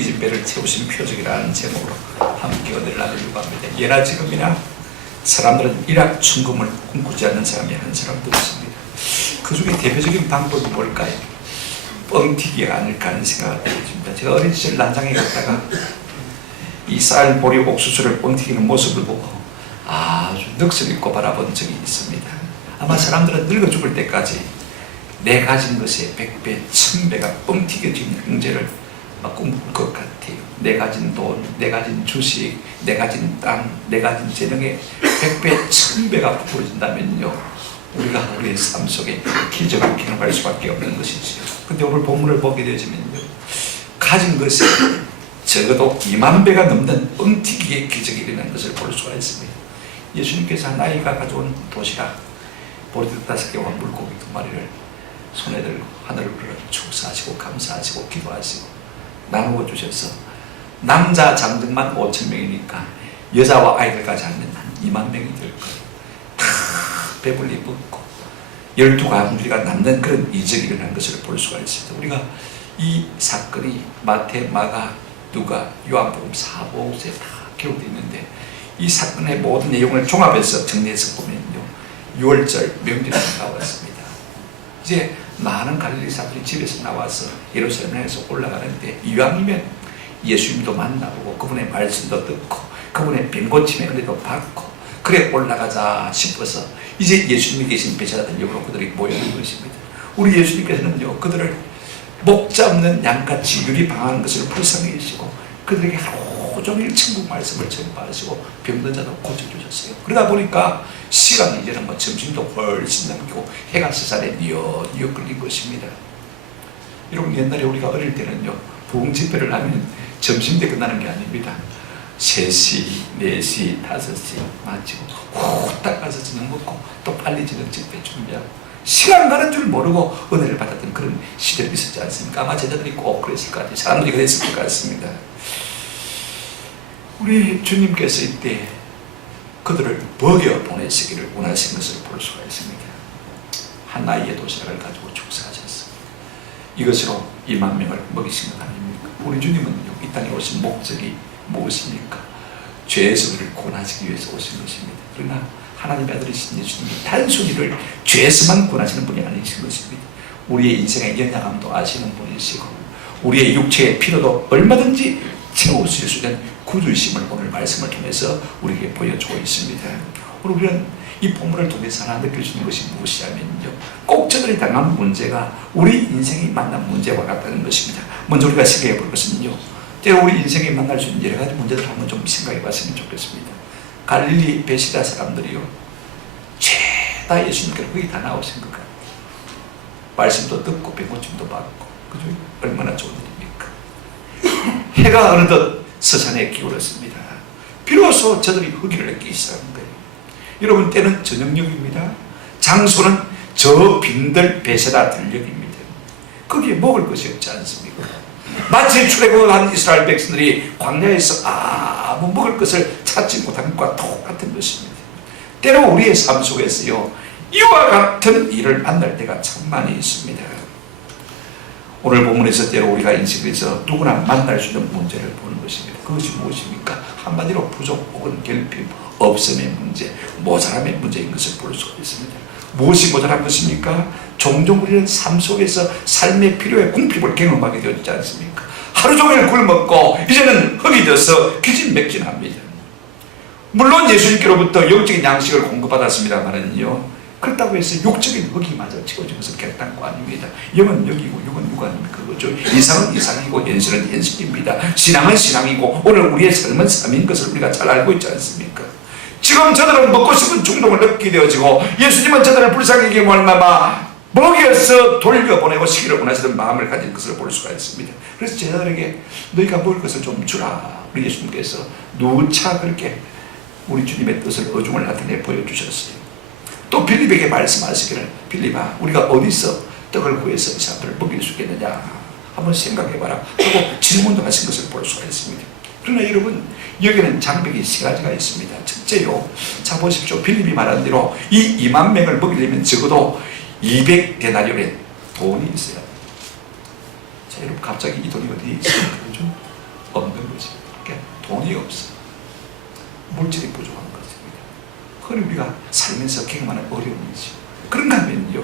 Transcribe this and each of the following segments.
빚진 배를 채우신 표적이라는 제목으로 함께 은혜를 나누려고 합니다. 예나 지금이나 사람들은 일확천금을 꿈꾸지 않는 사람이 한 사람도 없습니다. 그 중에 대표적인 방법이 뭘까요? 뻥튀기가 아닐까 하는 생각이 들어집니다. 제가 어린 시절 난장에 갔다가 이 쌀, 보리, 옥수수를 뻥튀기는 모습을 보고 아주 넋을 잃고 바라본 적이 있습니다. 아마 사람들은 늙어 죽을 때까지 내 가진 것에 100배, 1000배가 뻥튀겨진 형제를 꿈꿀 것 같아요. 내 가진 돈, 내 가진 주식, 내 가진 땅, 내 가진 재능에 100배, 1000배가 부풀어진다면요, 우리가 우리의 삶 속에 기적을 경험할 수밖에 없는 것이지요. 근데 오늘 본문을 보게 되지면요, 가진 것에 적어도 2만 배가 넘는 뻥튀기의 기적이 일어난 것을 볼 수가 있습니다. 예수님께서 한 아이가 가져온 도시락 보리떡 5개와 물고기 2마리를 손에 들고 하늘을 불러 축사하시고 감사하시고 기도하시고 나누어 주셔서 남자 장정만 5,000명이니까 여자와 아이들까지 하면 한 2만 명이 될 거예요. 다 배불리 먹고 12가문들이가 남는 그런 이적이 일어난 것을 볼 수가 있습니다. 우리가 이 사건이 마태, 마가, 누가, 요한복음, 사복음서에 다 기록되어 있는데 이 사건의 모든 내용을 종합해서 정리해서 보면요, 6월절 명절이 나왔습니다. 이제 많은 갈릴리 사람들이 집에서 나와서 예루살렘에 해서 올라가는데 이왕이면 예수님도 만나보고 그분의 말씀도 듣고 그분의 병고침의 은혜도 받고 그래 올라가자 싶어서 이제 예수님이 계신 배자들 역으로 그들이 모여있는 것입니다. 우리 예수님께서는요, 그들을 목자 없는 양같이 유리방한 것을 불쌍히 여기시고 그들에게 하루 종일 천국 말씀을 전파하시고 병든 자도 고쳐주셨어요. 그러다 보니까 시간이 이제는 점심도 훨씬 넘기고 해가 서산에 뉘엿뉘엿 걸린 것입니다. 여러분, 옛날에 우리가 어릴 때는요, 부흥 집회를 하면 점심때 끝나는 게 아닙니다. 3시, 4시, 5시 마치고 후딱 가서 저녁 먹고 또 빨리 저녁 집회 준비하고 시간 가는 줄 모르고 은혜를 받았던 그런 시절이 있었지 않습니까? 아마 제자들이 꼭 그랬을 것 같아요. 사람들이 그랬을 것 같습니다. 우리 주님께서 이때 그들을 먹여 보내시기를 원하신 것을 볼 수가 있습니다. 한 아이의 도시락을 가지고 축사하셨습니다. 이것으로 2만 명을 먹이신 것 아닙니까? 우리 주님은 이 땅에 오신 목적이 무엇입니까? 죄에서 우리를 구원하시기 위해서 오신 것입니다. 그러나 하나님의 아들이신 예수님이 단순히를 죄에서만 구원하시는 분이 아니신 것입니다. 우리의 인생의 연약함도 아시는 분이시고 우리의 육체의 필요도 얼마든지 채워주실 수 있는 구주이심을 오늘 말씀을 통해서 우리에게 보여주고 있습니다. 오늘 우리는 이 본문을 통해서 하나 느낄 수 있는 것이 무엇이냐면요, 꼭 저들이 당한 문제가 우리 인생이 만난 문제와 같다는 것입니다. 먼저 우리가 생각해 볼 것은요, 때로 우리 인생에 만날 수 있는 여러 가지 문제들을 한번 좀 생각해 봤으면 좋겠습니다. 갈릴리 베시다 사람들이요, 죄다 예수님께로 거기 다 나오신 것 같아요. 말씀도 듣고 병고침도 받고, 그죠? 얼마나 좋은 일입니까? 해가 어느덧 서산에 기울었습니다. 비로소 저들이 허기를 얻기 시작한 거예요. 여러분, 때는 저녁녘입니다. 장소는 저 빈들 베세다 들녘입니다. 거기에 먹을 것이 없지 않습니까? 마치 출애굽한 이스라엘 백성들이 광야에서 아무 먹을 것을 찾지 못한 것과 똑같은 것입니다. 때로 우리의 삶 속에서요, 이와 같은 일을 만날 때가 참 많이 있습니다. 오늘 본문에서 때로 우리가 인생에서 누구나 만날 수 있는 문제를 보는 것입니다. 그것이 무엇입니까? 한마디로 부족 혹은 결핍, 없음의 문제, 모자람의 문제인 것을 볼 수가 있습니다. 무엇이 모자란 것입니까? 종종 우리는 삶 속에서 삶의 필요의 궁핍을 경험하게 되었지 않습니까? 하루 종일 굶었고 이제는 흙이 져서 기진맥진합니다. 물론 예수님께로부터 영적인 양식을 공급받았습니다만은요, 그렇다고 해서 육적인 흙이마저 채워진 것은 결단코 아닙니다. 영은 영이고 육은 육 아닙니까? 그렇죠? 이상은 이상이고 현실은 현실입니다. 신앙은 신앙이고 오늘 우리의 삶은 삶인 것을 우리가 잘 알고 있지 않습니까? 지금 저들은 먹고 싶은 충동을 느끼게 되어지고 예수님은 저들을 불쌍히 여기고 말미암아 먹여서 돌려보내고 시기를 원하시는 마음을 가진 것을 볼 수가 있습니다. 그래서 제자들에게 너희가 먹을 것을 좀 주라. 우리 예수님께서 누차 그렇게 우리 주님의 뜻을 어중을 나타내 보여주셨어요. 또 빌립에게 말씀하시기를, 빌립아, 우리가 어디서 떡을 구해서 이 사람들을 먹일 수 있겠느냐 한번 생각해봐라 하고 질문도 하신 것을 볼 수가 있습니다. 그러나 여러분, 여기는 장벽이 3가지가 있습니다. 첫째요, 자 보십시오. 빌립이 말한 대로 이 2만 명을 먹이려면 적어도 200데나리온의 돈이 있어요. 자, 여러분, 갑자기 이 돈이 어디에 있습니까? 그렇죠? 없는 것입니다. 그러니까 돈이 없어. 물질이 부족한 것입니다. 그건 우리가 살면서 경험하는 어려움이죠. 그런가 하면요,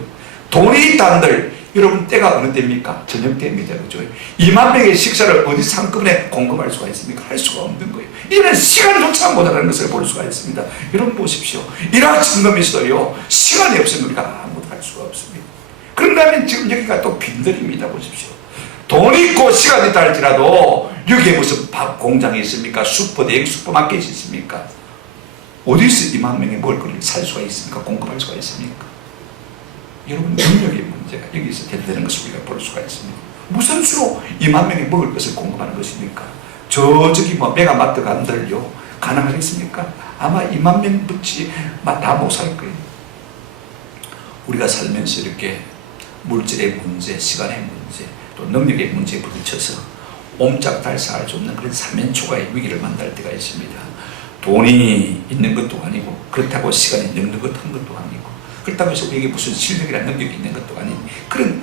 돈이 있다 한들 여러분 때가 어느 때입니까? 저녁 때입니다. 그죠? 2만 명의 식사를 어디서 한꺼번에 공급할 수가 있습니까? 할 수가 없는 거예요. 이런 시간조차 못하는 것을 볼 수가 있습니다. 여러분 보십시오. 일하 증거면서도요, 시간이 없으면 우리가 아무것도 할 수가 없습니다. 그런다면 지금 여기가 또 빈들입니다. 보십시오. 돈이 있고 시간이 있다 할지라도 여기에 무슨 밥 공장이 있습니까? 슈퍼대행 슈퍼마켓이 있습니까? 어디서 2만 명의 먹을거리를 살 수가 있습니까? 공급할 수가 있습니까? 여러분, 능력의 문제가 여기서 대두되는 것을 우리가 볼 수가 있습니다. 무슨 수로 2만 명이 먹을 것을 공급하는 것입니까? 저기 메가마트 간들요, 가능하겠습니까? 아마 2만 명 붙지 다 못 살 거예요. 우리가 살면서 이렇게 물질의 문제, 시간의 문제, 또 능력의 문제에 부딪혀서 옴짝달싹할 수 없는 그런 사면초가의 위기를 만날 때가 있습니다. 돈이 있는 것도 아니고, 그렇다고 시간이 넉넉한 것도 아니고, 그렇다고 해서 우리에게 무슨 실력이나 능력이 있는 것도 아닌 그런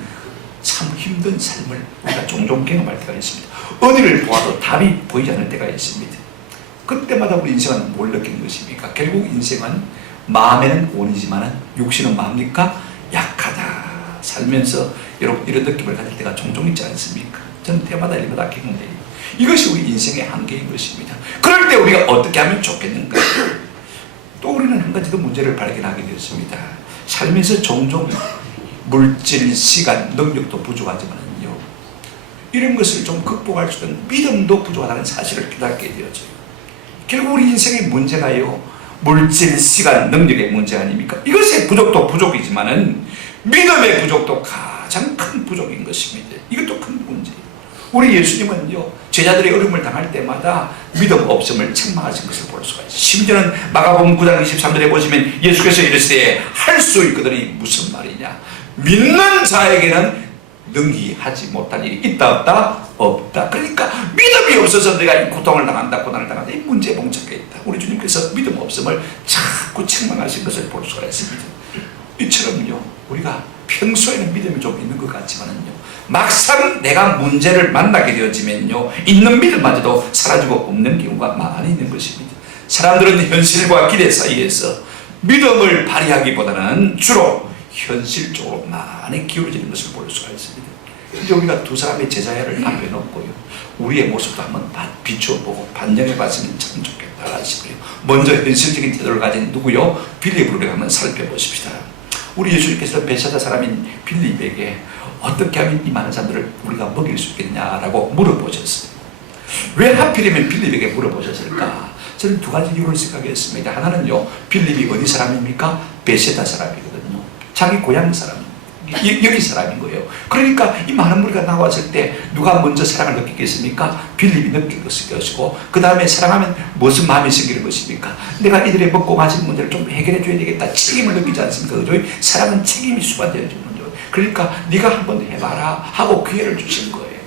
참 힘든 삶을 우리가 종종 경험할 때가 있습니다. 어디를 보아도 답이 보이지 않을 때가 있습니다. 그때마다 우리 인생은 뭘 느끼는 것입니까? 결국 인생은 마음에는 원이지만 육신은 뭡니까? 약하다. 살면서 여러분 이런 느낌을 가질 때가 종종 있지 않습니까? 저는 때마다 일마다 경험돼요. 이것이 우리 인생의 한계인 것입니다. 그럴 때 우리가 어떻게 하면 좋겠는가? 또 우리는 한 가지 더 문제를 발견하게 되었습니다. 살면서 종종 물질, 시간, 능력도 부족하지만요, 이런 것을 좀 극복할 수 있는 믿음도 부족하다는 사실을 깨닫게 되어져요. 결국 우리 인생의 문제가요, 물질, 시간, 능력의 문제 아닙니까? 이것의 부족도 부족이지만은 믿음의 부족도 가장 큰 부족인 것입니다. 이것도 큰 문제예요. 우리 예수님은요, 제자들의 어려움을 당할 때마다 믿음 없음을 책망하신 것을 볼 수가 있어요. 심지어는 마가복음 9장 23절에 보시면 예수께서 이르시되 할 수 있거든이 무슨 말이냐? 믿는 자에게는 능히 하지 못할 일이 있다 없다? 없다. 그러니까 믿음이 없어서 내가 이 고통을 당한다, 고난을 당한다, 이 문제에 봉착해 있다. 우리 주님께서 믿음 없음을 자꾸 책망하신 것을 볼 수가 있습니다. 이처럼요, 우리가 평소에는 믿음이 좀 있는 것 같지만은요, 막상 내가 문제를 만나게 되어지면요, 있는 믿음마저도 사라지고 없는 경우가 많이 있는 것입니다. 사람들은 현실과 기대 사이에서 믿음을 발휘하기보다는 주로 현실적으로 많이 기울어지는 것을 볼 수가 있습니다. 이제 우리가 두 사람의 제자야를 앞에 놓고요, 우리의 모습도 한번 비춰보고 반영해 봤으면 참 좋겠다 싶어요. 먼저 현실적인 태도를 가진 누구요? 빌립을 우리가 한번 살펴보십시다. 우리 예수님께서 베사다 사람인 빌립에게 어떻게 하면 이 많은 사람들을 우리가 먹일 수 있겠냐라고 물어보셨어요. 왜 하필이면 빌립에게 물어보셨을까? 저는 두 가지 이유를 생각했습니다. 하나는요, 빌립이 어디 사람입니까? 베세다 사람이거든요. 자기 고향 사람, 여기 사람인 거예요. 그러니까 이 많은 무리가 나왔을 때 누가 먼저 사랑을 느끼겠습니까? 빌립이 느낄 것이고, 그 다음에 사랑하면 무슨 마음이 생기는 것입니까? 내가 이들의 먹고 마시는 문제를 좀 해결해 줘야 되겠다, 책임을 느끼지 않습니까? 그죠? 사랑은 책임이 수반되어지는 거죠. 그러니까 네가 한번 해봐라 하고 기회를 주신 거예요.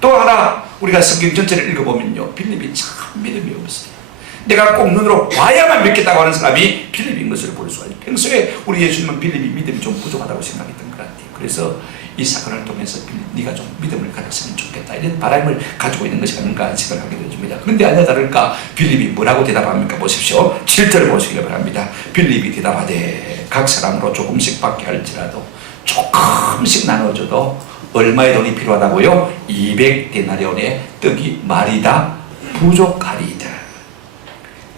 또 하나 우리가 성경 전체를 읽어보면요, 빌립이 참 믿음이 없어요. 내가 꼭 눈으로 봐야만 믿겠다고 하는 사람이 빌립인 것을 볼 수가 있어요. 평소에 우리 예수님은 빌립이 믿음이 좀 부족하다고 생각했던 것 같아요. 그래서 이 사건을 통해서 빌립, 네가 좀 믿음을 가졌으면 좋겠다, 이런 바람을 가지고 있는 것이 아닌가 생각을 하게 되어집니다. 그런데 아니나 다를까 빌립이 뭐라고 대답합니까? 보십시오. 7절을 보시기 바랍니다. 빌립이 대답하되 각 사람으로 조금씩 받게 할지라도 조금씩 나눠줘도 얼마의 돈이 필요하다고요? 200데나리온의 떡이 말이다 부족하리이다.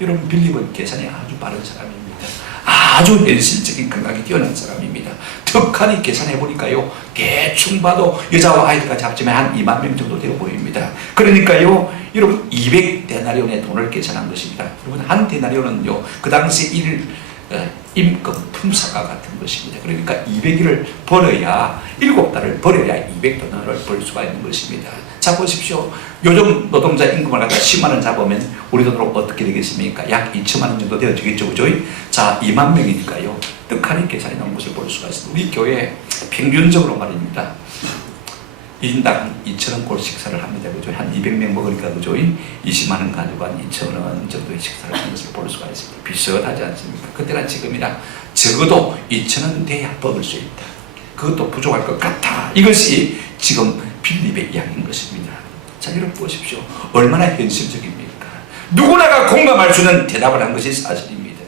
여러분, 빌립은 계산이 아주 빠른 사람입니다. 아주 현실적인 감각이 뛰어난 사람입니다. 턱하니 계산해보니까요, 대충 봐도 여자와 아이들까지 합치면 한 2만 명 정도 되어 보입니다. 그러니까요, 여러분 200데나리온의 돈을 계산한 것입니다. 여러분, 한 데나리온은요, 그 당시 임금 품사가 같은 것입니다. 그러니까 200일을 벌어야, 7달을 벌어야 200데나리온을 벌 수가 있는 것입니다. 자, 보십시오. 요즘 노동자 임금을 갖다 10만 원 잡으면 우리 돈으로 어떻게 되겠습니까? 약 2천만 원 정도 되어지겠죠, 그죠? 자, 2만 명이니까요, 떡하니 계산이 나온 것을 볼 수가 있습니다. 우리 교회 평균적으로 말입니다, 1인당 2,000원 꼴 식사를 합니다, 그죠? 한 200명 먹으니까, 그죠? 20만 원 가지고 한 2,000원 정도의 식사를 하는 것을 볼 수가 있습니다. 비슷하지 않습니까? 그때나 지금이나 적어도 2,000원 돼야 먹을 수 있다. 그것도 부족할 것 같아. 이것이 지금 빌립의 이야기인 것입니다. 자, 여러분 보십시오. 얼마나 현실적입니까? 누구나가 공감할 수 있는 대답을 한 것이 사실입니다.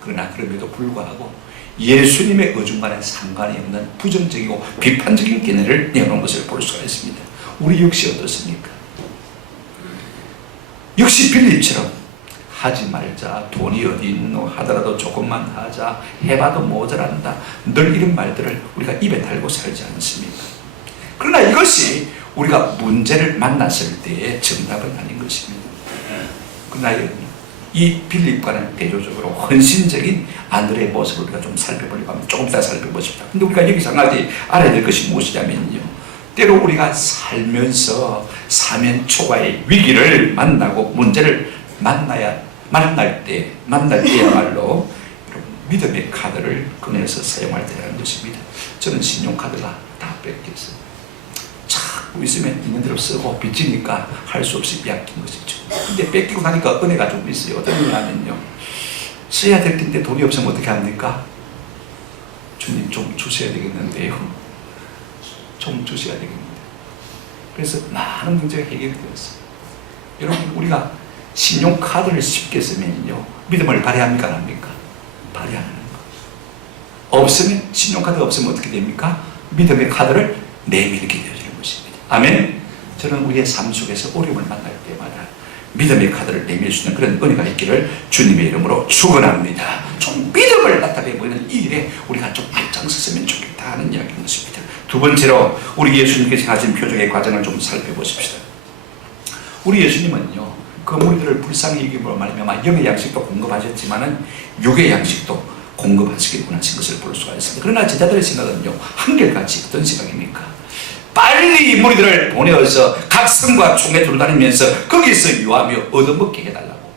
그러나 그럼에도 불구하고 예수님의 어중간에 상관이 없는 부정적이고 비판적인 견해를 내놓은 것을 볼 수가 있습니다. 우리 역시 어떻습니까? 역시 빌립처럼 하지 말자, 돈이 어디 있노 하더라도 조금만 하자, 해봐도 모자란다, 늘 이런 말들을 우리가 입에 달고 살지 않습니까? 그러나 이것이 우리가 문제를 만났을 때의 정답은 아닌 것입니다. 그러나 이 빌립과는 대조적으로 헌신적인 안드레의 모습을 우리가 좀 살펴보려고 합니다. 조금 이따 살펴보십시다. 근데 우리가 여기서 한 가지 알아야 될 것이 무엇이냐면요, 때로 우리가 살면서 사면 초과의 위기를 만나고 문제를 만날 때야말로 믿음의 카드를 꺼내서 사용할 때라는 것입니다. 저는 신용카드가 다 뺏겼어요. 자꾸 있으면 있는 대로 쓰고 빚지니까 할 수 없이 빼앗긴 것이죠. 근데 뺏기고 나니까 은혜가 좀 있어요. 어떤 의미냐면요, 써야 될 텐데 돈이 없으면 어떻게 합니까? 주님 좀 주셔야 되겠는데요. 좀 주셔야 되겠는데. 그래서 많은 문제가 해결되었어요. 여러분, 우리가 신용카드를 쉽게 쓰면요, 믿음을 발휘합니까? 안 합니까? 발휘하는 거. 없으면, 신용카드가 없으면 어떻게 됩니까? 믿음의 카드를 내밀게 되어지는 것입니다. 아멘? 저는 우리의 삶 속에서 어려움을 만날 때마다 믿음의 카드를 내밀 수 있는 그런 은혜가 있기를 주님의 이름으로 축원합니다. 좀 믿음을 나타내 보이는 이 일에 우리가 좀 앞장섰으면 좋겠다 하는 이야기인 것입니다. 두 번째로 우리 예수님께서 하신 표적의 과정을 좀 살펴보십시다. 우리 예수님은요, 그 무리들을 불쌍히 여김으로 말미암아 영의 양식도 공급하셨지만은 육의 양식도 공급하시길 원하신 것을 볼 수가 있습니다. 그러나 제자들의 생각은요, 한결같이 어떤 생각입니까? 빨리 무리들을 보내어서 각 성과 총에 돌아다니면서 거기서 유하며 얻어먹게 해달라고.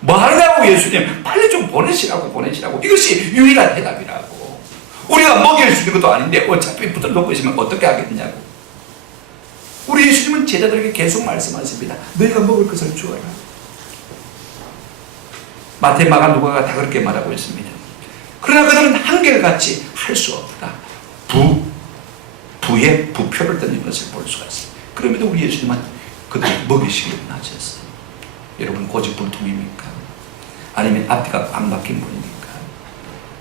뭐 하냐고, 예수님 빨리 좀 보내시라고. 이것이 유일한 해답이라고. 우리가 먹일 수 있는 것도 아닌데 어차피 붙들놓고 있으면 어떻게 하겠냐고. 우리 예수님은 제자들에게 계속 말씀하십니다. 너희가 먹을 것을 주어라. 마태, 마가, 누가가 다 그렇게 말하고 있습니다. 그러나 그들은 한결같이 할 수 없다. 부의 부표를 던진 것을 볼 수가 있습니다. 그럼에도 우리 예수님은 그들을 먹이시기를 원하셨어요. 여러분, 고집불통입니까? 아니면 앞뒤가 안 막힌 분입니까?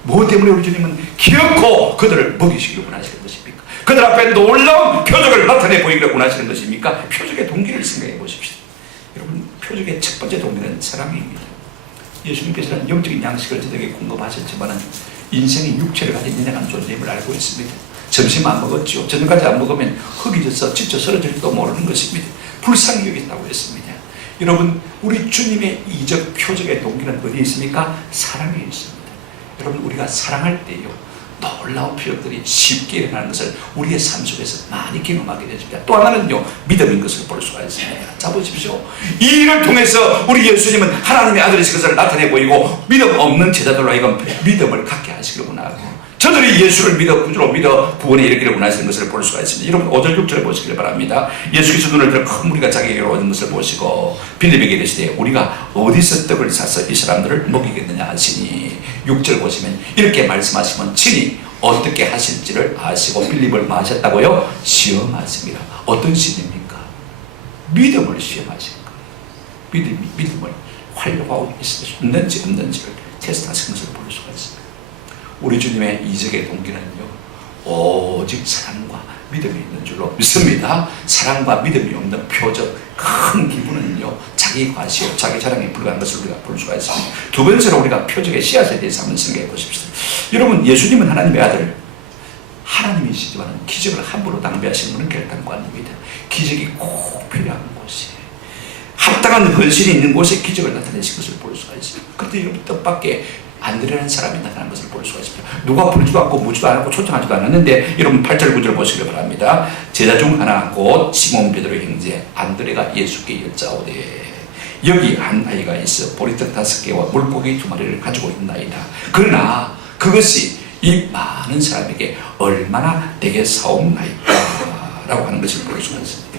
무엇 때문에 우리 주님은 기어코 그들을 먹이시기를 원하시는 것입니까? 그들 앞에 놀라운 표적을 나타내 보이기를 원하시는 것입니까? 표적의 동기를 생각해 보십시오. 여러분, 표적의 첫 번째 동기는 사랑입니다. 예수님께서는 영적인 양식을 저들에게 공급하셨지만 인생의 육체를 가진 연약한 존재임을 알고 있습니다. 점심 안 먹었죠. 저녁까지 안 먹으면 흙이져서 지쳐 쓰러질지도 모르는 것입니다. 불쌍히 여겼다고 했습니다. 여러분, 우리 주님의 이적 표적의 동기는 어디에 있습니까? 사랑에 있습니다. 여러분, 우리가 사랑할 때요, 놀라운 표적들이 쉽게 일어나는 것을 우리의 삶 속에서 많이 경험하게 되십니다. 또 하나는요, 믿음인 것을 볼 수가 있습니다. 자, 보십시오. 이 일을 통해서 우리 예수님은 하나님의 아들이신 것을 나타내 보이고 믿음 없는 제자들로 하여금 믿음을 갖게 하시기를 원하고, 저들이 예수를 믿어 구주로 믿어 구원에 이르기를 원하시는 것을 볼 수가 있습니다. 여러분, 5절 6절을 보시길 바랍니다. 예수께서 눈을 들어 큰 무리가 자기에게로 오는 것을 보시고 빌립에게 이르시되 우리가 어디서 떡을 사서 이 사람들을 먹이겠느냐 하시니, 6절 보시면 이렇게 말씀하시면 친히 어떻게 하실지를 아시고 빌립을 뭐 하셨다고요? 시험하십니다. 어떤 시험입니까? 믿음을 시험하신 거예요. 믿음을 활용하고 있는지 없는지를 테스트하신 것을 볼 수가 있습니다. 우리 주님의 이적의 동기는요, 오직 사랑과 믿음이 있는 줄로 믿습니다. 사랑과 믿음이 없는 표적, 큰 기분은요, 자기 과시요, 자기 자랑에 불과한 것을 우리가 볼 수가 있습니다. 두 번째로 우리가 표적의 씨앗에 대해서 한번 생각해 보십시오. 여러분, 예수님은 하나님의 아들, 하나님이시지만 기적을 함부로 낭비하시는 분은 결단코 아닙니다. 기적이 꼭 필요한 곳에, 합당한 헌신이 있는 곳에 기적을 나타내신 것을 볼 수가 있습니다. 그런데 여러분, 뜻밖의 안드레라는 사람이 나타난 것을 볼 수가 있습니다. 누가 부르지도 않고 묻지도 않고 초청하지도 않았는데, 여러분 8절 9절 보시길 바랍니다. 제자 중 하나 곧 시몬 베드로의 형제 안드레가 예수께 여짜오되 여기 한 아이가 있어 보리떡 5개와 물고기 2마리를 가지고 있나이다. 그러나 그것이 이 많은 사람에게 얼마나 되겠사옵나이까 라고 하는 것을 볼 수가 있습니다.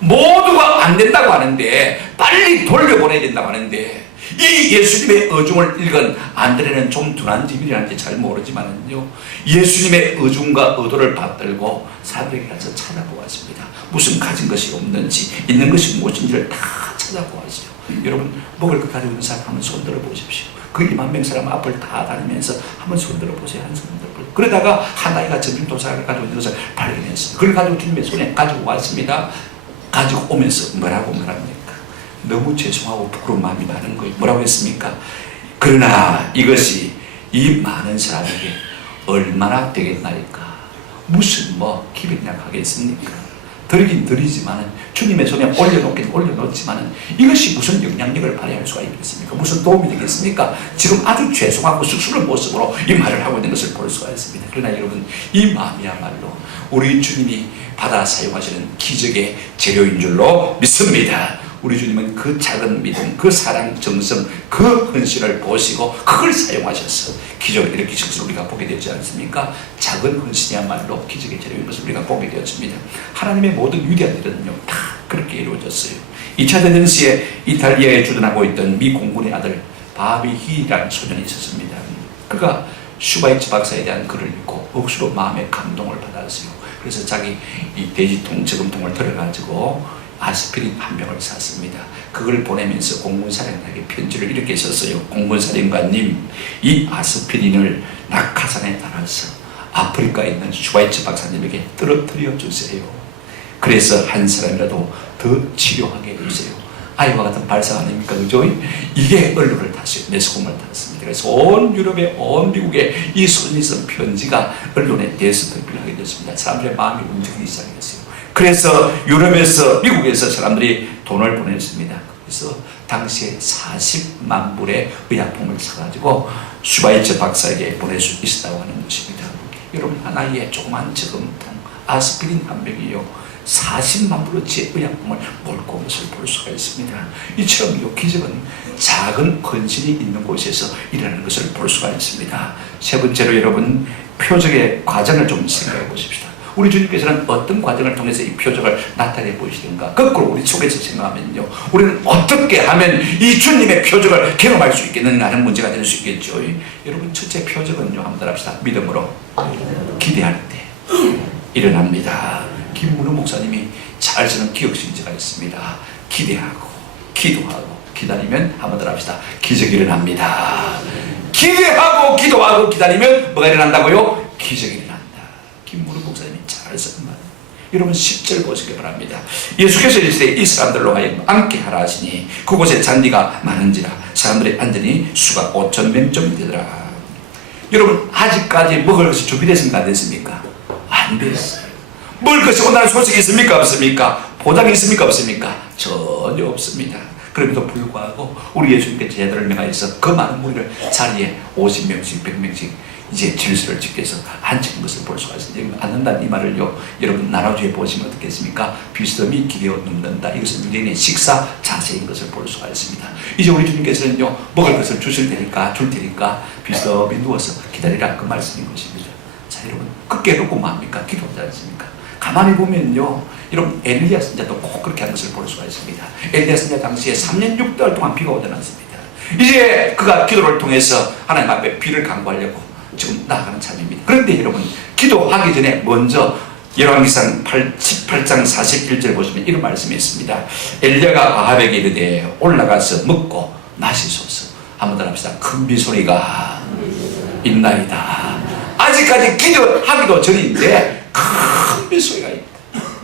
모두가 안 된다고 하는데, 빨리 돌려보내야 된다고 하는데, 이 예수님의 어중을 읽은 안드레는 좀 둔한 비밀이라는지 잘 모르지만은요, 예수님의 어중과 의도를 받들고 사람들에게 가서 찾아보았습니다. 무슨 가진 것이 없는지, 있는 것이 무엇인지를 다 찾아보았어요. 여러분, 먹을 것 가지고 있는 사람 한번 손들어 보십시오. 그 2만 명 사람 앞을 다 다니면서 한번 손들어 보세요. 한 손 들어 보세요. 그러다가 한 아이가 전림 도사를 가지고 있는 것을 발견했어요. 그걸 가지고 주님의 손에 가지고 왔습니다. 가지고 오면서 뭐라고 말합니까? 너무 죄송하고 부끄러운 마음이 나는 거예요. 뭐라고 했습니까? 그러나 이것이 이 많은 사람에게 얼마나 되겠나이까? 무슨 기백약 하겠습니까? 드리긴 드리지만은, 주님의 손에 올려놓긴 올려놓지만은, 이것이 무슨 영향력을 발휘할 수가 있겠습니까? 무슨 도움이 되겠습니까? 지금 아주 죄송하고 쑥스러운 모습으로 이 말을 하고 있는 것을 볼 수가 있습니다. 그러나 여러분, 이 마음이야말로 우리 주님이 받아 사용하시는 기적의 재료인 줄로 믿습니다. 우리 주님은 그 작은 믿음, 그 사랑, 정성, 그 헌신을 보시고 그걸 사용하셔서 기적을 일으키신 것을 우리가 보게 되지 않습니까? 작은 헌신이야말로 기적의 재료인 것을 우리가 보게 되었습니다. 하나님의 모든 위대한 일은요, 다 그렇게 이루어졌어요. 2차 대전 시에 이탈리아에 주둔하고 있던 미 공군의 아들 바비히라는 소년이 있었습니다. 그가 슈바이츠 박사에 대한 글을 읽고 억수로 마음의 감동을 받았어요. 그래서 자기 이 돼지통, 저금통을 들어가지고 아스피린 한 병을 샀습니다. 그걸 보내면서 공군사령관에게 편지를 이렇게 썼어요. 공군사령관님, 이 아스피린을 낙하산에 따라서 아프리카에 있는 슈바이츠 박사님에게 떨어뜨려 주세요. 그래서 한 사람이라도 더 치료하게 해주세요. 아이와 같은 발상 아닙니까? 그죠? 이게 언론을 탔어요. 매스컴을 탔습니다. 그래서 온 유럽에, 온 미국에 이 손이 쓴 편지가 언론에 대서특필 하게 됐습니다. 사람들의 마음이 움직이기 시작했어요. 그래서 유럽에서, 미국에서 사람들이 돈을 보냈습니다. 그래서 당시에 40만 불의 의약품을 사가지고 슈바이츠 박사에게 보낼 수 있었다고 하는 것입니다. 여러분, 하나의 조그만 저금통 아스피린 한 병이요, 40만 불어치의 의약품을 몰고 온 것을 볼 수가 있습니다. 이처럼 이 기적은 작은 헌신이 있는 곳에서 일어나는 것을 볼 수가 있습니다. 세 번째로 여러분, 표적의 과정을 좀 생각해 보십시다. 우리 주님께서는 어떤 과정을 통해서 이 표적을 나타내 보이시는가? 거꾸로 우리 속에서 생각하면요, 우리는 어떻게 하면 이 주님의 표적을 경험할 수 있겠느냐 하는 문제가 될 수 있겠죠. 여러분, 첫째 표적은요, 한번 따라합시다. 믿음으로 기대할 때 일어납니다. 김문우 목사님이 잘 쓰는 기억신지가 있습니다. 기대하고 기도하고 기다리면, 한번 따라합시다. 기적이 일어납니다. 기대하고 기도하고 기다리면 뭐가 일어난다고요? 기적이 일어난다. 김문우 목사님이 잘 쓰는 말. 여러분, 10절 보시기 바랍니다. 예수께서 이르시되 이 사람들로 하여금 앉게 하라 하시니 그곳에 잔디가 많은지라 사람들이 앉으니 수가 5,000명쯤 되더라. 여러분, 아직까지 먹을 것이 준비됐습니까? 안 됐습니까? 안 됐어요. 먹을 것이 오늘 소식이 있습니까? 없습니까? 보장이 있습니까? 없습니까? 전혀 없습니다. 그럼에도 불구하고 우리 예수님께 제자들을 명하여서 그 많은 무리를 자리에 50명씩 100명씩 이제 질서를 지켜서 앉히는 것을 볼 수가 있습니다. 앉는다는 이 말을요, 여러분 나라주에 보시면 어떻겠습니까? 비스듬히 기대어 눕는다. 이것은 유대인의 식사 자세인 것을 볼 수가 있습니다. 이제 우리 주님께서는요, 먹을 것을 줄 테니까 비스듬히 누워서 기다리라, 그 말씀인 것입니다. 자, 여러분, 그렇게 놓고 뭐합니까? 기도하지 않습니까? 가만히 보면요, 여러분, 엘리야 선지자도 꼭 그렇게 하는 것을 볼 수가 있습니다. 엘리야 선지자 당시에 3년 6개월 동안 비가 오지 않았습니다. 이제 그가 기도를 통해서 하나님 앞에 비를 강구하려고 지금 나아가는 참입니다. 그런데 여러분, 기도하기 전에 먼저 열왕기상 18장 41절 보시면 이런 말씀이 있습니다. 엘리야가 아합에게 이르되 올라가서 먹고 마시소서. 한번 더 합시다. 큰 비소리가 있나이다. 아직까지 기도하기도 전인데 큰 비소리가 있다.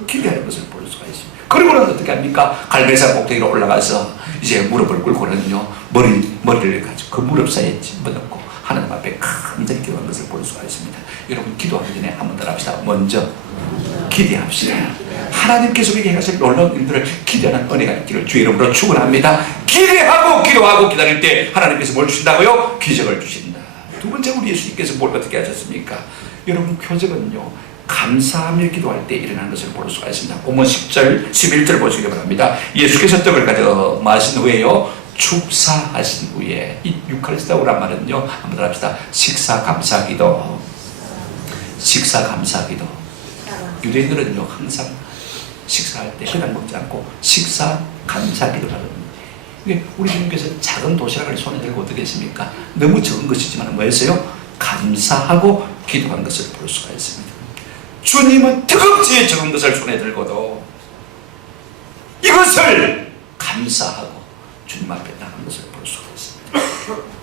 기대하는 것을 볼 수가 있습니다. 그리고는 어떻게 합니까? 갈멜산 꼭대기로 올라가서 이제 무릎을 꿇고는요, 머리를 가지고 그 무릎 사이에 집어넣고 하나님 앞에 간절히 기도하는 것을 볼 수가 있습니다. 여러분, 기도하기 전에 한번 더 합시다. 먼저 기대합시다. 하나님께서 우리에게 하실 놀라운 일들을 기대하는 은혜가 있기를 주의 이름으로 축원합니다. 기대하고 기도하고 기다릴 때 하나님께서 뭘 주신다고요? 기적을 주신다. 두 번째, 우리 예수님께서 뭘 어떻게 하셨습니까? 여러분, 표적은요, 감사하며 기도할 때 일어나는 것을 볼 수가 있습니다. 본문 10절, 11절 보시기 바랍니다. 예수께서 떡을 가져 마신 후에요, 축사하신 후에, 이 유카리스토란 말은요, 한번 더 합시다. 식사 감사 기도. 식사 감사 기도. 유대인들은요, 항상 식사할 때 그냥 먹지 않고 식사 감사 기도를 합니다. 우리 주님께서 작은 도시락을 손에 들고 어떻게 했습니까? 너무 적은 것이지만 뭐였어요? 감사하고 기도한 것을 볼 수가 있습니다. 주님은 뜨겁지에 적은 것을 손에 들고도 이것을 감사하고 주님 앞에 나간 것을 볼 수가 있습니다.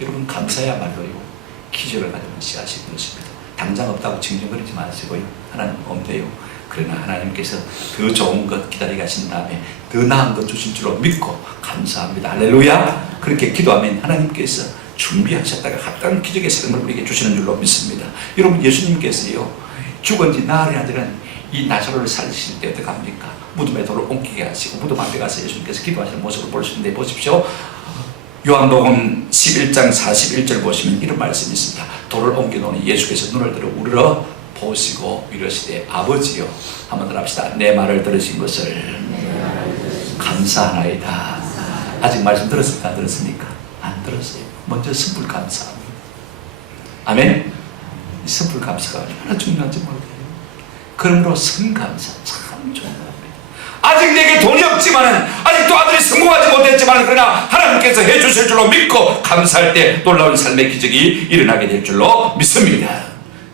여러분, 감사야말로요 기적을 가지는 씨앗인 것입니다. 당장 없다고 징징거리지 마시고요. 하나님 없대요. 그러나 하나님께서 더 좋은 것 기다리게 하신 다음에 더 나은 것 주신 줄로 믿고 감사합니다. 할렐루야. 그렇게 기도하면 하나님께서 준비하셨다가 합당한 기적의 삶을 우리에게 주시는 줄로 믿습니다. 여러분, 예수님께서요 죽은 지 나흘이나 되는 이 나사로를 살리실 때 어떻게 합니까? 무덤에 돌을 옮기게 하시고 무덤 앞에 가서 예수님께서 기도하시는 모습을 볼 수 있는데 보십시오. 요한복음 11장 41절 보시면 이런 말씀이 있습니다. 돌을 옮겨놓으니 예수께서 눈을 들어 우러러 보시고 이러시되 아버지여, 한번 더 합시다. 내 말을 들으신 것을 감사하나이다. 아직 말씀 들었습니까? 안 들었습니까? 안 들었어요. 먼저 선불 감사합니다. 아멘. 이 선불 감사가 얼마나 중요한지 모르겠어요. 그러므로 선감사 참 중요합니다. 아직 내게 돈이 없지만은, 아직도 아들이 성공하지 못했지만, 그러나 하나님께서 해주실 줄로 믿고 감사할 때 놀라운 삶의 기적이 일어나게 될 줄로 믿습니다.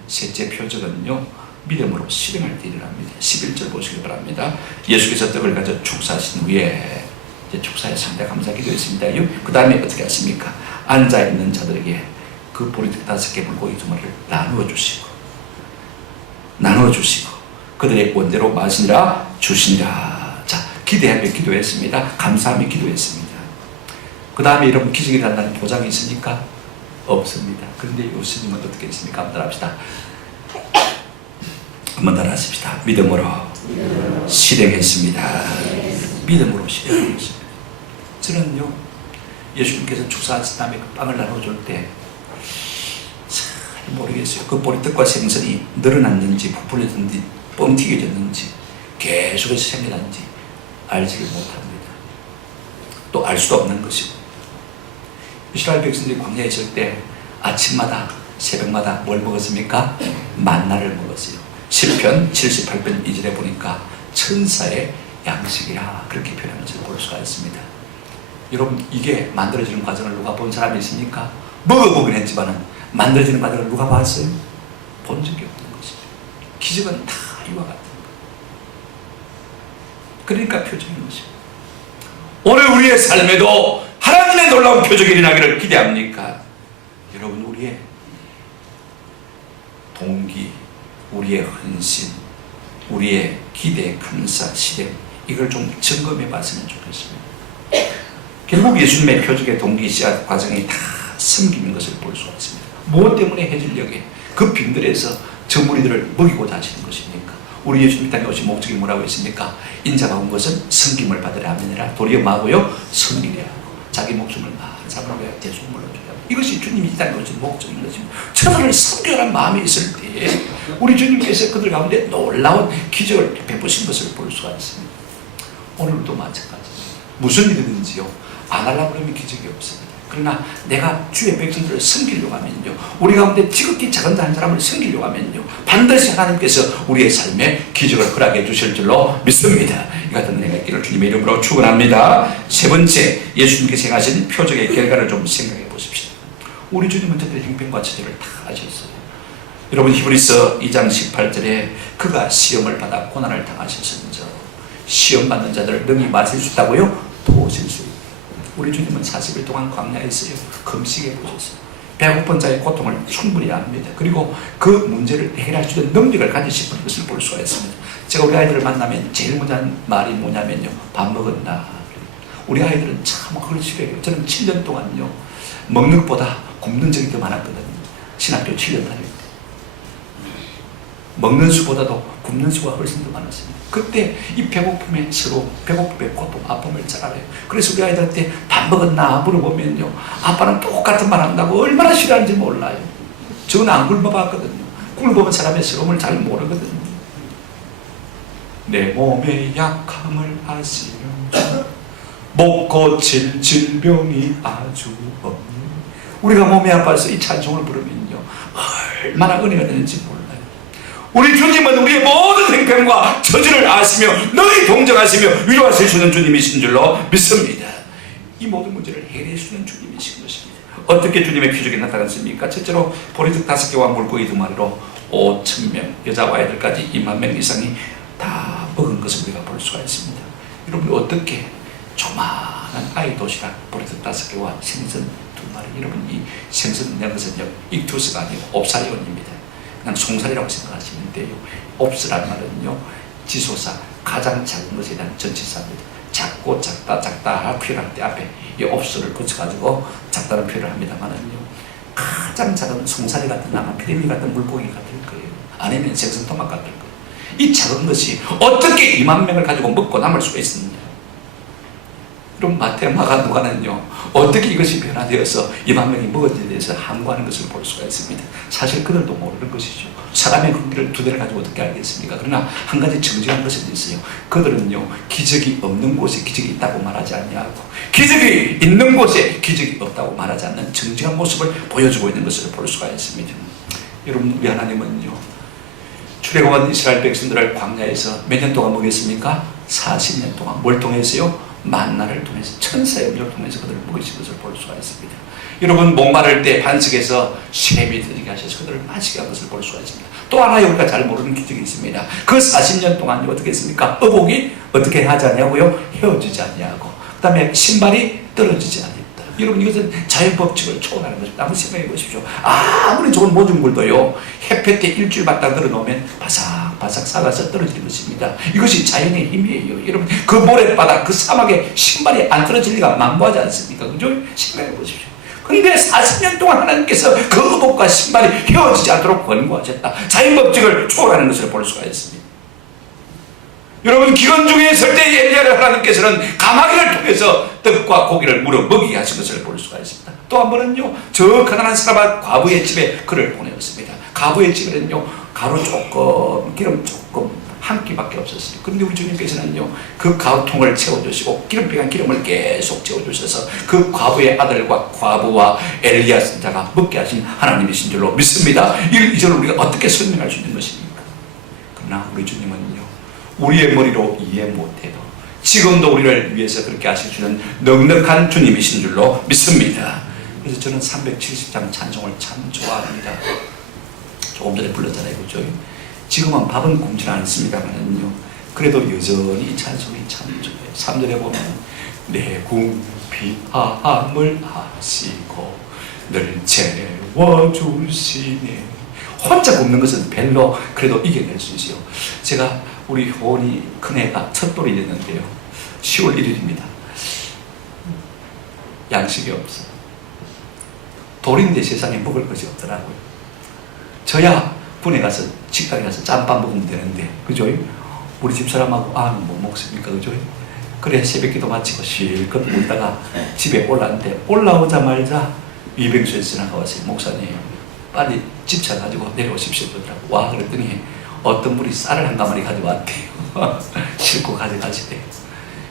셋째 표적은요, 믿음으로 실행할 때 일어납니다. 11절 보시기 바랍니다. 예수께서 떡을 가져 축사하신 후에 이제 축사했습니다. 감사 기도했습니다. 그 다음에 어떻게 하십니까? 앉아있는 자들에게 그 보리떡 5개 물고기 2마리를 나누어 주시고 그들의 원대로 마시니라 주시니라. 자, 기대하며 기도했습니다. 감사하며 기도했습니다. 그 다음에 여러분, 기적이 일어난다는 보장이 있습니까? 없습니다. 그런데 예수님은 어떻게 했습니까? 한번 따라합시다. 한번 따라하십시다. 믿음으로 실행했습니다. 믿음으로 실행했습니다. 저는요, 예수님께서 축사하신 다음에 그 빵을 나눠줄 때 잘 모르겠어요. 그 보리떡과 생선이 늘어났는지 부풀려졌는지 뻥튀겨졌는지 계속해서 생겨났는지 알지를 못합니다. 또 알 수도 없는 것이고, 이스라엘 백성들이 광야에 있을 때 아침마다 새벽마다 뭘 먹었습니까? 만나를 먹었어요. 시편 78편 2절에 보니까 천사의 양식이라 그렇게 표현하는 것을 볼 수가 있습니다. 여러분, 이게 만들어지는 과정을 누가 본 사람이 있습니까? 먹어보긴 했지만은 만들어지는 과정을 누가 봤어요? 본 적이 없는 것입니다. 기적은 다 이와 같은 것. 그러니까 표적인 것입니다. 오늘 우리의 삶에도 하나님의 놀라운 표적이 일어나기를 기대합니까? 여러분, 우리의 동기, 우리의 헌신, 우리의 기대, 감사, 실행, 이걸 좀 점검해 봤으면 좋겠습니다. 결국 예수님의 표적의 동기, 씨앗 과정이 다 섬기는 것을 볼 수가 있습니다. 무엇 때문에 해질녘에 그 빈들에서 저 무리들을 먹이고자 하시는 것입니까? 우리 예수님 땅에 오신 목적이 뭐라고 했습니까? 인자가 온 것은 섬김을 받으려 함이니라. 도리어 마고요, 섬기려 하고 자기 목숨을 많은 사람에게 대속물로 주려 하고, 이것이 주님이 이 땅에 오신 목적인 것입니다. 저들을 섬겨라는 마음이 있을 때 우리 주님께서 그들 가운데 놀라운 기적을 베푸신 것을 볼 수가 있습니다. 오늘도 마찬가지입니다. 무슨 일이든지요, 안 하려고 그러면 기적이 없습니다. 그러나 내가 주의 백성들을 섬기려고 하면요, 우리 가운데 지극히 작은 한 사람을 섬기려고 하면요, 반드시 하나님께서 우리의 삶에 기적을 허락해 주실 줄로 믿습니다. 이 같은 은혜가 있기를 주님의 이름으로 축원합니다. 세 번째, 예수님께서 행하신 표적의 결과를 좀 생각해 보십시오. 우리 주님은 저들의 행편과 처지를 다 아셨어요. 여러분, 히브리서 2장 18절에 그가 시험을 받아 고난을 당하셨은즉 시험 받는 자들을 능히 마실 수 있다고요? 도우실 수 있다. 우리 주님은 40일 동안 광야에 있어요. 금식해 보셨어요. 배고픈 자의 고통을 충분히 압니다. 그리고 그 문제를 해결할 수 있는 능력을 가지신 것을 볼 수가 있습니다. 제가 우리 아이들을 만나면 제일 먼저 하는 말이 뭐냐면요, 밥 먹었나? 우리 아이들은 참 그걸 싫어해요. 저는 7년 동안요, 먹는 것보다 굶는 적이 더 많았거든요. 신학교 7년 다닐 때 먹는 수보다도 굶는 수가 훨씬 더 많았습니다. 그때 이 배고픔에 서로 배고픔의 고통, 아픔을 잘 알아요. 그래서 우리 아이들한테 밥 먹었나 물어보면요, 아빠는 똑같은 말 한다고 얼마나 싫어하는지 몰라요. 저는 안 굶어봤거든요. 굶어본 사람의 서러움을 잘 모르거든요. 내 몸의 약함을 아시며 못 고칠 질병이 아주 없니. 우리가 몸이 아파서 이 찬송을 부르면요, 얼마나 은혜가 되는지 몰라요. 우리 주님은 우리의 모든 행편과 처지를 아시며 너희 동정하시며 위로하실 수 있는 주님이신 줄로 믿습니다. 이 모든 문제를 해결해 주는 주님이신 것입니다. 어떻게 주님의 표적이 나타났습니까? 첫째로 보리떡 5개와 물고기 2마리로 5,000명, 여자와 아이들까지 2만 명 이상이 다 먹은 것을 우리가 볼 수가 있습니다. 여러분, 어떻게 조만한 아이 도시락 보리떡 5개와 생선 2마리, 여러분, 이 생선 낸 것은요, 익투스가 아니고 옵사리온입니다. 그냥 송사리라고 생각하시면 돼요. 옵스란 말은요, 지소사, 가장 작은 것에 대한 전치사입니다. 작고 작다 작다 표현할 때 앞에 이 옵스를 붙여가지고 작다는 표현을 합니다만은요, 가장 작은 송사리 같은 아마 피레미 같은 물고기 같을 거예요. 아니면 생선토막 같을 거예요. 이 작은 것이 어떻게 2만 명을 가지고 먹고 남을 수가 있느냐. 그럼 마태, 마가, 누가는요, 어떻게 이것이 변화되어서 2만 명이 먹었는지에 대해서 함구하는 것을 볼 수가 있습니다. 사실 그들도 모르는 것이죠. 사람의 군기를 2대를 가지고 어떻게 알겠습니까? 그러나 한 가지 정직한 것은 있어요. 그들은요, 기적이 없는 곳에 기적이 있다고 말하지 않냐고, 기적이 있는 곳에 기적이 없다고 말하지 않는 정직한 모습을 보여주고 있는 것을 볼 수가 있습니다. 여러분, 우리 하나님은요, 출애굽한 이스라엘 백성들을 광야에서 몇 년 동안 먹였습니까? 40년 동안. 뭘 통해서요? 만나를 통해서, 천사의 음성을 통해서 그들을 먹이신 것을 볼 수가 있습니다. 여러분, 목마를 때 반석에서 샘이 들리게 하셔서 그들을 마시게 한 것을 볼 수가 있습니다. 또 하나 우리가 잘 모르는 기적이 있습니다. 그 40년 동안 어떻게 했습니까? 어복이 어떻게 하지 않냐고요? 헤어지지 않냐고. 그 다음에 신발이 떨어지지 않았다. 여러분, 이것은 자연법칙을 초월하는 것입니다. 한번 생각해 보십시오. 아무리 좋은 모종물도요, 햇볕에 일주일 바닥 들어놓으면 바삭바삭 삭아서 떨어지는 것입니다. 이것이 자연의 힘이에요. 여러분, 그 모래바닥, 그 사막에 신발이 안 떨어질 리가 만무하지 않습니까? 그죠? 생각해 보십시오. 그런데 40년 동안 하나님께서 그 의복과 신발이 헤어지지 않도록 권고하셨다. 자연법칙을 초월하는 것을 볼 수가 있습니다. 여러분, 기근 중에 있을 때 엘리야를 하나님께서는 가마귀를 통해서 떡과 고기를 물어 먹이게 하신 것을 볼 수가 있습니다. 또 한 번은요, 저 가난한 사람 과부의 집에 그를 보내었습니다. 과부의 집에는요, 가루 조금, 기름 조금, 한 끼밖에 없었어요. 그런데 우리 주님께서는요, 그 가루통을 채워주시고 기름병한 기름을 계속 채워주셔서 그 과부의 아들과 과부와 엘리야 선자가 먹게 하신 하나님이신 줄로 믿습니다. 이걸 우리가 어떻게 설명할 수 있는 것입니까? 그러나 우리 주님은요, 우리의 머리로 이해 못해도 지금도 우리를 위해서 그렇게 하시는 넉넉한 주님이신 줄로 믿습니다. 그래서 저는 370장 찬송을 참 좋아합니다. 조금 전에 불렀잖아요, 그죠? 지금은 밥은 굶지 않습니다만은요, 그래도 여전히 이 찬송이 참 좋아요. 3절에 보면 내 궁핍함을 아시고 늘 채워주시네. 혼자 굶는 것은 별로 그래도 이겨낼 수 있어요. 제가 우리 호원이 큰애가 첫 돌이 됐는데요, 10월 1일입니다. 양식이 없어. 돌인데 세상에 먹을 것이 없더라고요. 저야 분에 가서 식당에 가서 짬밥 먹으면 되는데, 그죠? 우리 집사람하고 아는 뭐 먹습니까? 그죠? 그래 새벽기도 마치고 실컷 울다가 집에 올라왔는데, 올라오자마자 위병수에서 전화가 왔어요. 목사님, 빨리 집 차가지고 내려오십시오 그러더라고. 와, 그랬더니 어떤 분이 쌀을 한 가마리 가져왔대요. 싣고 가져가시대요.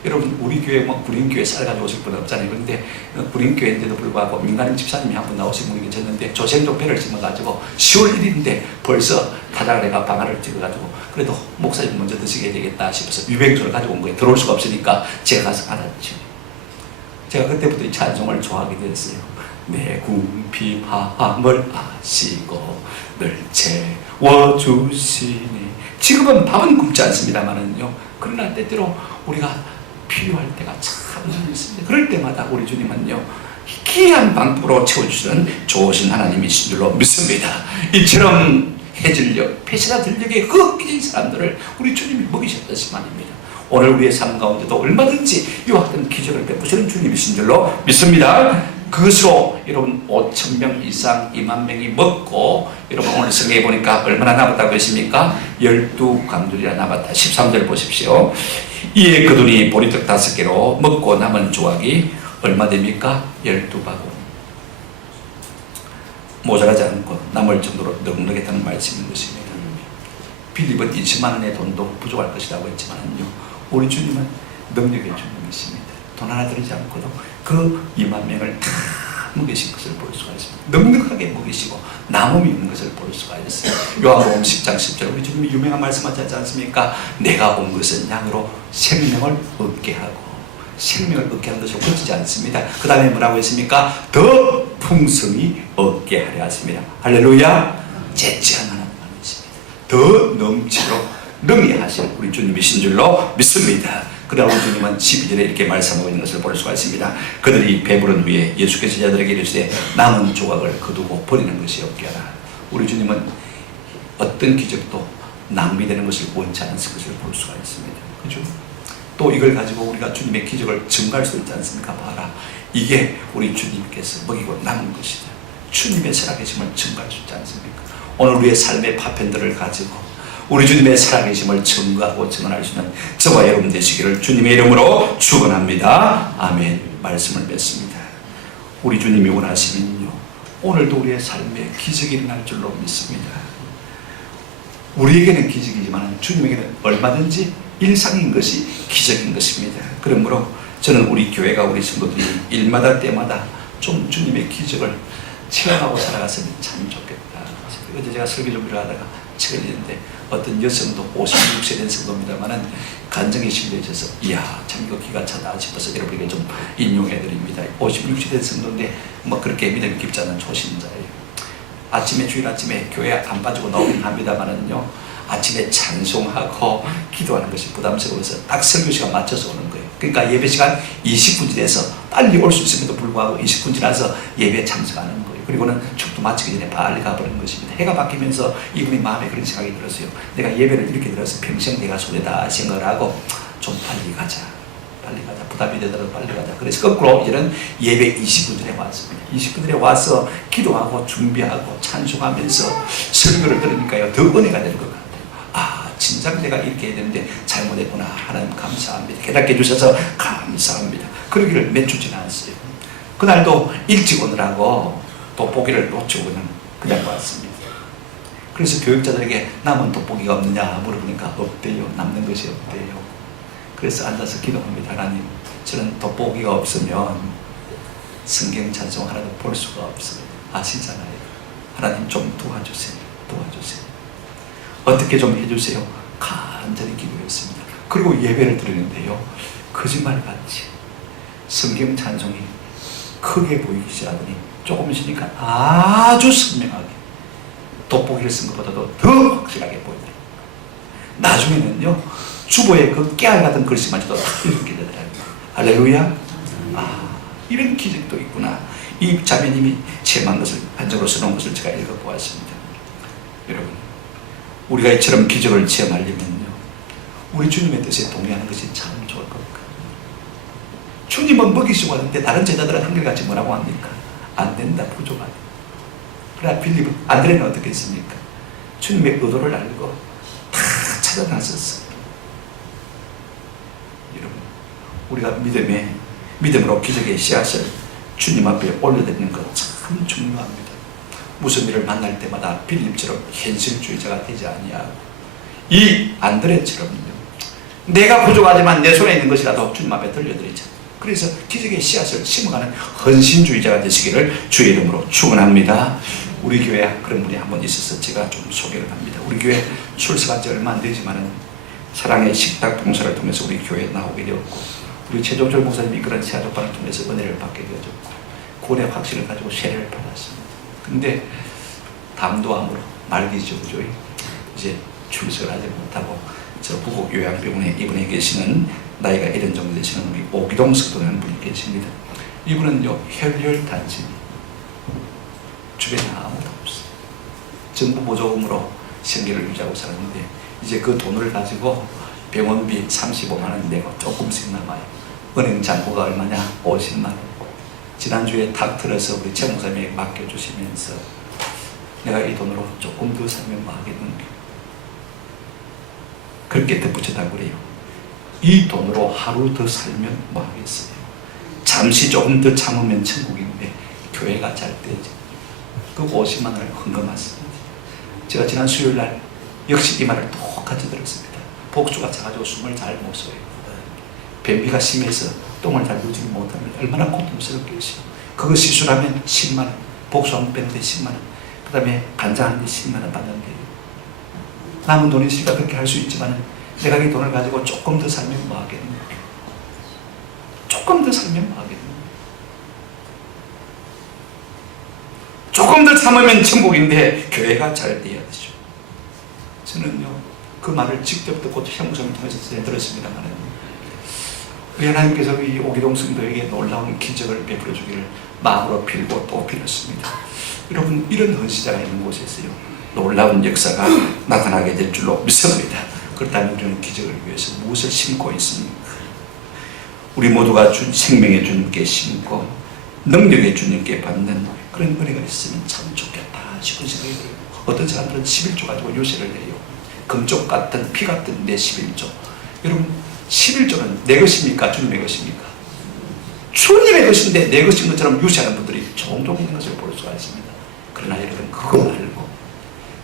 여러분, 우리 교회 뭐 구린교회 쌀 가져오실 분 없잖아요. 그런데 구린교회인데도 불구하고 민간인 집사님이 한 분 나오신 분이 계셨는데, 조생도 배를 심어가지고 10월 1일인데 벌써 타작을 해가 방아를 찍어가지고, 그래도 목사님 먼저 드시게 되겠다 싶어서 위병수를 가지고 온 거예요. 들어올 수가 없으니까 제가 가서 받았죠. 제가 그때부터 이 찬송을 좋아하게 됐어요. 내 궁핍함을 아시고 늘 채워주시니. 지금은 밥은 굶지 않습니다만은요, 그러나 때때로 우리가 필요할 때가 참 있습니다. 그럴 때마다 우리 주님은요, 희귀한 방법으로 채워주시는 좋으신 하나님이신 줄로 믿습니다. 이처럼 해질녘, 페시라 들녘에 흑기진 사람들을 우리 주님이 먹이셨듯이 말입니다. 오늘 우리의 삶 가운데도 얼마든지 이와 같은 기적을 베푸시는 주님이신 줄로 믿습니다. 그것으로 여러분 5,000명 이상 2만 명이 먹고, 여러분 오늘 성경에 보니까 얼마나 남았다고 했습니까? 12강들이나 남았다. 13절 보십시오. 이에 그들이 보리떡 5개로 먹고 남은 조각이 얼마 됩니까? 12바구니. 모자라지 않고 남을 정도로 넉넉했다는 말씀인 것입니다. 빌립은 20만 원의 돈도 부족할 것이라고 했지만요, 우리 주님은 능력의 주님이십니다. 돈 하나 들이지 않고도 그 2만 명을 다 먹이신 것을 볼 수가 있습니다. 넉넉하게 먹이시고 남음이 있는 것을 볼 수가 있어요. 요한복음 10장 10절, 우리 주님이 유명한 말씀하지 않습니까? 내가 온 것은 양으로 생명을 얻게 하고 생명을 얻게 하는 것으로 그치지 않습니다. 그 다음에 뭐라고 했습니까? 더 풍성히 얻게 하려 하십니다. 할렐루야. 재치하는 하나님이십니다. 더 넘치도록 능히 하실 우리 주님이신 줄로 믿습니다. 그러나 우리 주님은 12절에 이렇게 말씀하고 있는 것을 볼 수가 있습니다. 그들이 배부른 후에 예수께서 제자들에게 이르시되 남은 조각을 거두고 버리는 것이 없게 하라. 우리 주님은 어떤 기적도 낭비되는 것을 원치 않은 것을 볼 수가 있습니다. 그죠? 또 이걸 가지고 우리가 주님의 기적을 증가할 수 있지 않습니까? 봐라. 이게 우리 주님께서 먹이고 남은 것이다. 주님의 살아계심을 증가할 수 있지 않습니까? 오늘 우리의 삶의 파편들을 가지고 우리 주님의 살아계심을 증거하고 증언할 수 있는 저와 여러분 되시기를 주님의 이름으로 축원합니다. 아멘. 말씀을 맺습니다. 우리 주님이 원하시면요, 오늘도 우리의 삶에 기적이 일어날 줄로 믿습니다. 우리에게는 기적이지만 주님에게는 얼마든지 일상인 것이 기적인 것입니다. 그러므로 저는 우리 교회가 우리 성도들이 일마다 때마다 좀 주님의 기적을 체험하고 살아갔으면 참 좋겠다. 어제 제가 설교 준비를 하다가 책을 읽는데 어떤 여성도 56세 된 성도입니다만은 간증에 실려있어서 이야 참 이거 기가 차다 싶어서 여러분에게 좀 인용해 드립니다. 56세 된 성도인데 뭐 그렇게 믿음이 깊지 않은 초신자예요. 아침에 주일 아침에 교회 안 빠지고 나오긴 합니다만은요, 아침에 찬송하고 기도하는 것이 부담스러워서 딱 설교 시간 맞춰서 오는 거예요. 그러니까 예배 시간 20분 지나서 빨리 올 수 있음에도 불구하고 20분 지나서 예배에 참석하는 거예요. 그리고는 축도 마치기 전에 빨리 가버리는 것입니다. 해가 바뀌면서 이분이 마음에 그런 생각이 들었어요. 내가 예배를 이렇게 들어서 평생 내가 소리다 생각을 하고 좀 빨리 가자. 부담이 되더라도 빨리 가자. 그래서 거꾸로 이제는 예배 20분 전에 왔습니다. 20분 전에 와서 기도하고 준비하고 찬송하면서 설교를 들으니까요, 더 은혜가 되는 것 같아요. 아, 진작 내가 이렇게 해야 되는데 잘못했구나. 하나님 감사합니다. 깨닫게 해주셔서 감사합니다. 그러기를 몇 주 지났어요. 그날도 일찍 오느라고 돋보기를 놓치고 그냥 왔습니다. 그래서 교육자들에게 남은 돋보기가 없느냐 물어보니까 없대요. 남는 것이 없대요. 그래서 앉아서 기도합니다. 하나님, 저는 돋보기가 없으면 성경 찬송 하나도 볼 수가 없어요. 아시잖아요. 하나님 좀 도와주세요. 어떻게 좀 해주세요. 간절히 기도했습니다. 그리고 예배를 드리는데요, 거짓말같이 성경 찬송이 크게 보이기 시작하더니 조금 있으니까 아주 선명하게 돋보기를 쓴 것보다도 더 확실하게 보이더라고요. 나중에는요, 주보에 그 깨알 같은 글씨마저도 이렇게 되더라고요. 할렐루야. 아, 이런 기적도 있구나. 이 자매님이 체험한 것을 한적으로 써놓은 것을 제가 읽어보았습니다. 여러분, 우리가 이처럼 기적을 체험하려면요, 우리 주님의 뜻에 동의하는 것이 참 좋을 것 같아요. 주님은 먹이시고 하는데 다른 제자들은 한결같이 뭐라고 합니까? 안 된다, 부족하다. 그러나 빌립은, 안드레는 어떻게 했습니까? 주님의 의도를 알고 다 찾아나섰어요. 여러분, 우리가 믿음으로 기적의 씨앗을 주님 앞에 올려드리는 것 참 중요합니다. 무슨 일을 만날 때마다 빌립처럼 현실주의자가 되지 아니하고 이 안드레처럼요, 내가 부족하지만 내 손에 있는 것이라도 주님 앞에 들려드리자. 그래서 기적의 씨앗을 심어가는 헌신주의자가 되시기를 주의 이름으로 축원합니다. 우리 교회에 그런 분이 한 번 있어서 제가 좀 소개를 합니다. 우리 교회 출석한 지 얼마 안 되지만은 사랑의 식탁 봉사를 통해서 우리 교회에 나오게 되었고, 우리 최종철 목사님이 그런 세아족반을 통해서 은혜를 받게 되어졌고, 구원의 확신을 가지고 세례를 받았습니다. 근데 담도암으로 말기죠, 그죠? 이제 출석을 하지 못하고 저 부곡 요양병원에 입원해 계시는 나이가 이런 정도 되시는 우리 오기동 석도라는 분이 계십니다. 이분은요, 혈혈단신, 주변에 아무도 없어요. 정부 보조금으로 생계를 유지하고 살았는데 이제 그 돈을 가지고 병원비 35만 원 내고 조금씩 남아요. 은행 잔고가 얼마냐? 50만 원. 지난주에 탁 틀어서 우리 최 목사님에게 맡겨주시면서 내가 이 돈으로 조금 더 살면 뭐 하겠는데, 그렇게 덧붙였다고 그래요. 이 돈으로 하루 더 살면 뭐 하겠어요. 잠시 조금 더 참으면 천국인데 교회가 잘 되죠. 그 50만 원을 헌금했습니다. 제가 지난 수요일날 역시 이 말을 똑같이 들었습니다. 복수가 차가지고 숨을 잘 못 쉬어요. 변비가 심해서 똥을 잘 누지 못합니다. 얼마나 고통스럽겠어요. 그거 시술하면 10만 원, 복수 한번 빼는데 10만 원, 그 다음에 간장하는데 10만 원 받는데, 남은 돈이 있으니까 그렇게 할 수 있지만 내가 이 돈을 가지고 조금 더 살면 뭐 하겠는가. 조금 더 살면 뭐하겠노? 조금 더 참으면 천국인데 교회가 잘 돼야 되죠. 저는요 그 말을 직접 듣고 형성을 통해서 들었습니다만 우리 하나님께서 이 오기동 성도에게 놀라운 기적을 베풀어 주기를 마음으로 빌고 또 빌었습니다. 여러분 이런 헌신자가 있는 곳에서요 놀라운 역사가 나타나게 될 줄로 믿습니다. 그렇다면 우리는 기적을 위해서 무엇을 심고 있습니까? 우리 모두가 생명의 주님께 심고 능력의 주님께 받는 그런 은혜가 있으면 참 좋겠다 싶은 생각이 들어요. 어떤 사람들은 11조 가지고 요새를 해요. 금쪽 같은 피 같은 내 11조. 여러분 11조는 내 것입니까? 주님의 것입니까? 주님의 것인데 내 것인 것처럼 유세하는 분들이 종종 있는 것을 볼 수가 있습니다. 그러나 여러분 그거 말고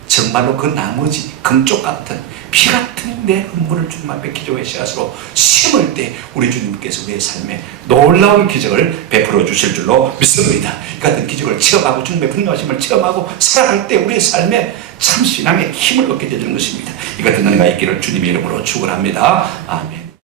정말로 그 나머지 금쪽 같은 피 같은 내 헌물을 주님 앞에 기도의 씨앗으로 심을 때 우리 주님께서 내 삶에 놀라운 기적을 베풀어 주실 줄로 믿습니다. 이 같은 기적을 체험하고 주님의 분노하심을 체험하고 살아갈 때 우리의 삶에 참 신앙의 힘을 얻게 되는 것입니다. 이 같은 은혜가 있기를 주님의 이름으로 축원합니다. 아멘.